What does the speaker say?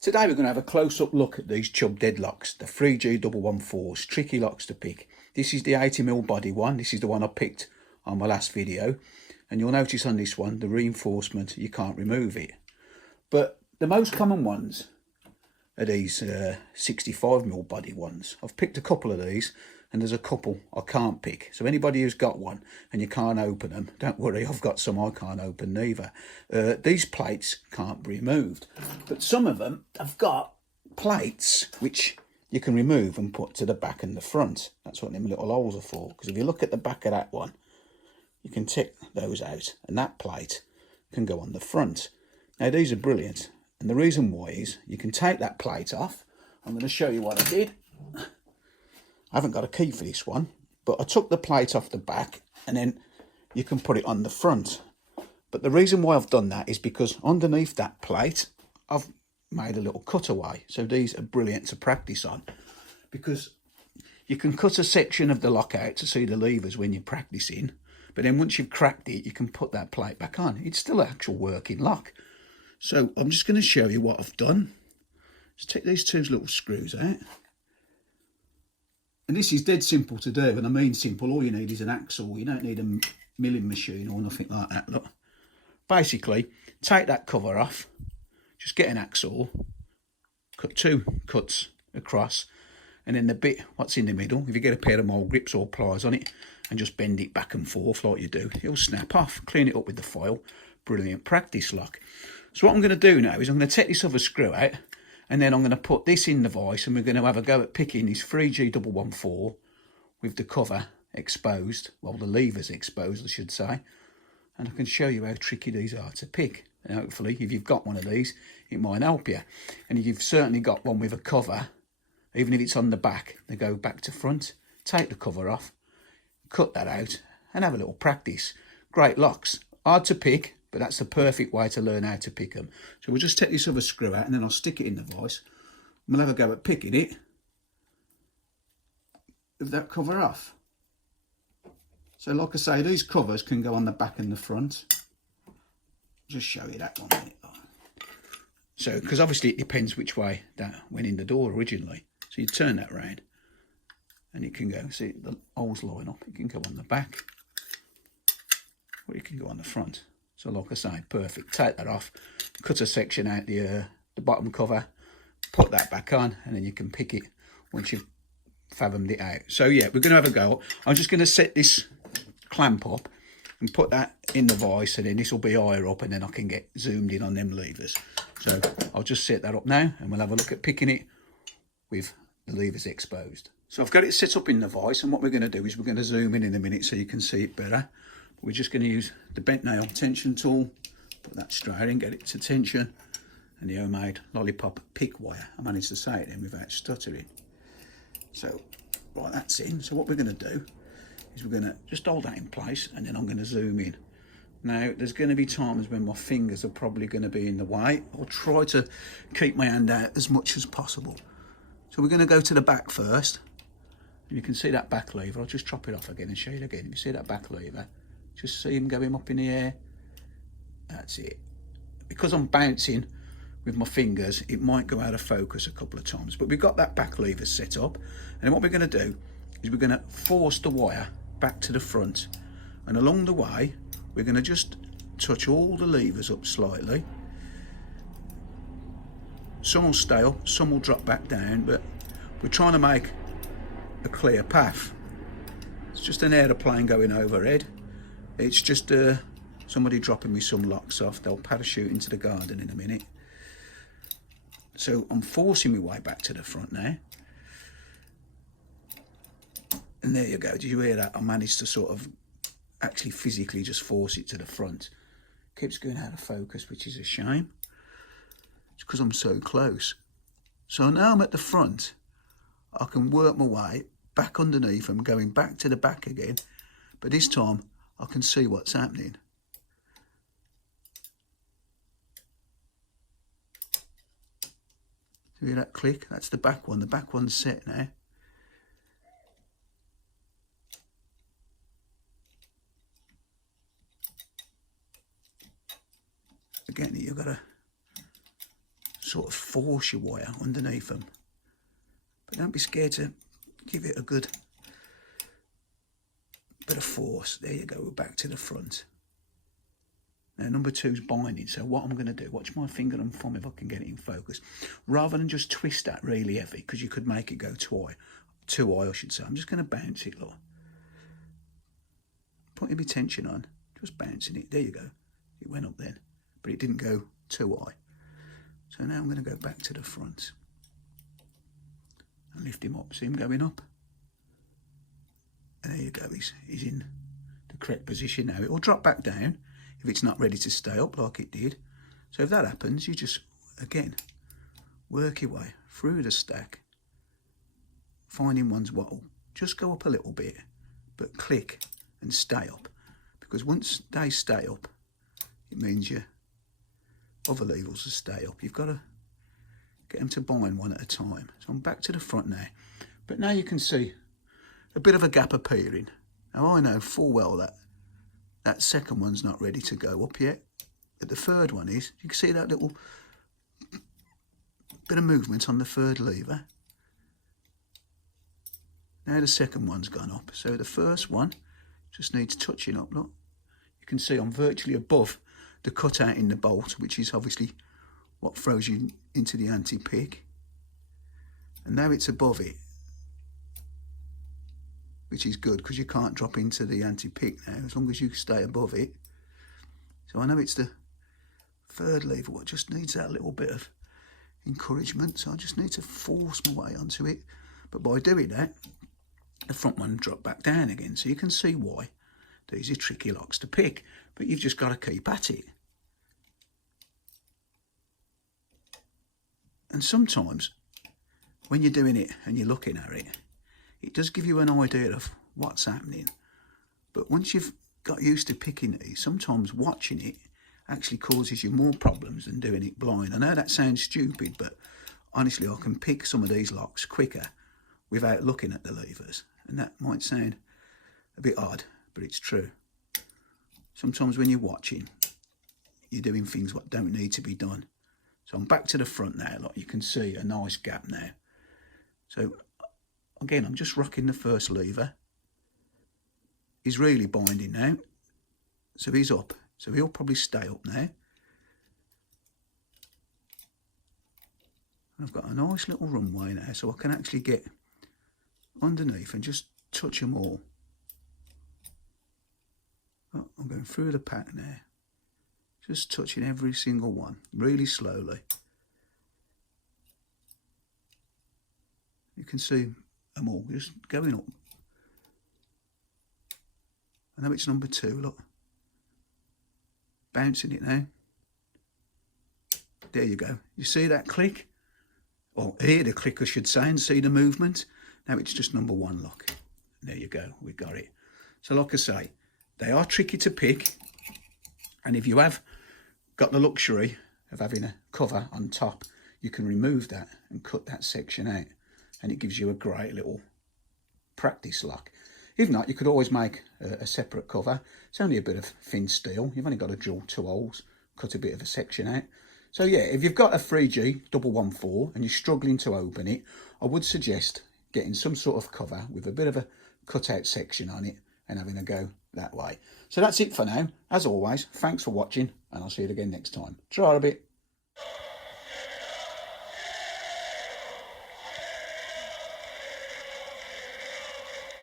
Today we're going to have a close-up look at these Chubb deadlocks, the 3G114s, tricky locks to pick. This is the 80mm body one. This is the one I picked on my last video. And you'll notice on this one, the reinforcement, you can't remove it. But the most common ones are these 65mm body ones. I've picked a couple of these, and there's a couple I can't pick. So anybody who's got one and you can't open them, don't worry, I've got some I can't open neither. These plates can't be removed, but some of them have got plates which you can remove and put to the back and the front. That's what them little holes are for, because if you look at the back of that one, you can take those out and that plate can go on the front. Now these are brilliant, and the reason why is you can take that plate off. I'm going to show you what I did. I haven't got a key for this one, but I took the plate off the back and then you can put it on the front. But the reason why I've done that is because underneath that plate, I've made a little cutaway. So these are brilliant to practice on, because you can cut a section of the lock out to see the levers when you're practicing. But then once you've cracked it, you can put that plate back on. It's still an actual working lock. So I'm just going to show you what I've done. Just take these two little screws out. And this is dead simple to do, and I mean simple. All you need is an axle. You don't need a milling machine or nothing like that. Look, basically, take that cover off. Just get an axle, cut two cuts across, and then the bit what's in the middle, if you get a pair of mole grips or pliers on it and just bend it back and forth like you do, it'll snap off. Clean it up with the file. Brilliant practice lock. So what I'm going to do now is I'm going to take this other screw out, and then I'm going to put this in the vise, and we're going to have a go at picking this 3G114 with the cover exposed, well, the levers exposed, I should say. And I can show you how tricky these are to pick. And hopefully, if you've got one of these, it might help you. And if you've certainly got one with a cover, even if it's on the back, they go back to front, take the cover off, cut that out, and have a little practice. Great locks. Hard to pick, but that's the perfect way to learn how to pick them. So we'll just take this other screw out, and then I'll stick it in the vise. We'll have a go at picking it with that cover off. So like I say, these covers can go on the back and the front. Just show you that one minute. So, because obviously it depends which way that went in the door originally. So you turn that round and it can go, see the holes line up, it can go on the back or it can go on the front. So like I say, perfect. Take that off, cut a section out the bottom cover, put that back on, and then you can pick it once you've fathomed it out. So yeah, we're going to have a go. I'm just going to set this clamp up and put that in the vise, and then this will be higher up, and then I can get zoomed in on them levers. So I'll just set that up now, and we'll have a look at picking it with the levers exposed. So I've got it set up in the vise, and what we're going to do is we're going to zoom in a minute so you can see it better. We're just going to use the bent nail tension tool, put that straight in, get it to tension, and the homemade lollipop pick wire. I managed to say it then without stuttering. So, right, that's in. So what we're going to do is we're going to just hold that in place, and then I'm going to zoom in. Now, there's going to be times when my fingers are probably going to be in the way. I'll try to keep my hand out as much as possible. So we're going to go to the back first. And you can see that back lever. I'll just chop it off again and show you again. You see that back lever? Just see him going up in the air. That's it. Because I'm bouncing with my fingers, it might go out of focus a couple of times. But we've got that back lever set up. And what we're going to do is we're going to force the wire back to the front. And along the way, we're going to just touch all the levers up slightly. Some will stay up, some will drop back down, but we're trying to make a clear path. It's just an aeroplane going overhead. It's just somebody dropping me some locks off. They'll parachute into the garden in a minute. So I'm forcing my way back to the front now. And there you go. Did you hear that? I managed to sort of actually physically just force it to the front. Keeps going out of focus, which is a shame. It's because I'm so close. So now I'm at the front. I can work my way back underneath. I'm going back to the back again. But this time, I can see what's happening. See that click? That's the back one. The back one's set now. Again, you've got to sort of force your wire underneath them. But don't be scared to give it a good bit of force. There you go, we're back to the front. Now number 2's binding, so what I'm going to do, watch my finger and thumb if I can get it in focus. Rather than just twist that really heavy, because you could make it go too high, I should say. I'm just going to bounce it, look. Putting my tension on, just bouncing it. There you go. It went up then, but it didn't go too high. So now I'm going to go back to the front and lift him up. See him going up? And there you go, he's in the correct position now. It will drop back down if it's not ready to stay up like it did. So if that happens, you just, again, work your way through the stack, finding ones what'll just go up a little bit, but click and stay up. Because once they stay up, it means your other levers will stay up. You've got to get them to bind one at a time. So I'm back to the front now. But now you can see a bit of a gap appearing. Now I know full well that that second one's not ready to go up yet, but the third one is. You can see that little bit of movement on the third lever. Now the second one's gone up, so the first one just needs touching up. Look, you can see I'm virtually above the cutout in the bolt, which is obviously what throws you into the anti-pick, and now it's above it, which is good because you can't drop into the anti-pick now as long as you stay above it. So I know it's the third lever what just needs that little bit of encouragement, so I just need to force my way onto it. But by doing that, the front one dropped back down again, so you can see why these are tricky locks to pick, but you've just got to keep at it. And sometimes when you're doing it and you're looking at it, it does give you an idea of what's happening. But once you've got used to picking these, sometimes watching it actually causes you more problems than doing it blind. I know that sounds stupid, but honestly, I can pick some of these locks quicker without looking at the levers. And that might sound a bit odd, but it's true. Sometimes when you're watching, you're doing things what don't need to be done. So I'm back to the front now, like you can see a nice gap now. So again, I'm just rocking the first lever. He's really binding now. So he's up. So he'll probably stay up now. And I've got a nice little runway now, so I can actually get underneath and just touch them all. Oh, I'm going through the pack now. Just touching every single one, really slowly. You can see them all just going up. I know it's number 2, look. Bouncing it now. There you go. You see that click? Or hear the click, I should say, and see the movement. Now it's just number 1, look. There you go, we got it. So like I say, they are tricky to pick. And if you have got the luxury of having a cover on top, you can remove that and cut that section out. And it gives you a great little practice lock. If not, you could always make a separate cover. It's only a bit of thin steel. You've only got to drill 2 holes, cut a bit of a section out. So yeah, if you've got a 3G 114 and you're struggling to open it, I would suggest getting some sort of cover with a bit of a cutout section on it and having a go that way. So that's it for now. As always, thanks for watching, and I'll see you again next time. Try a bit.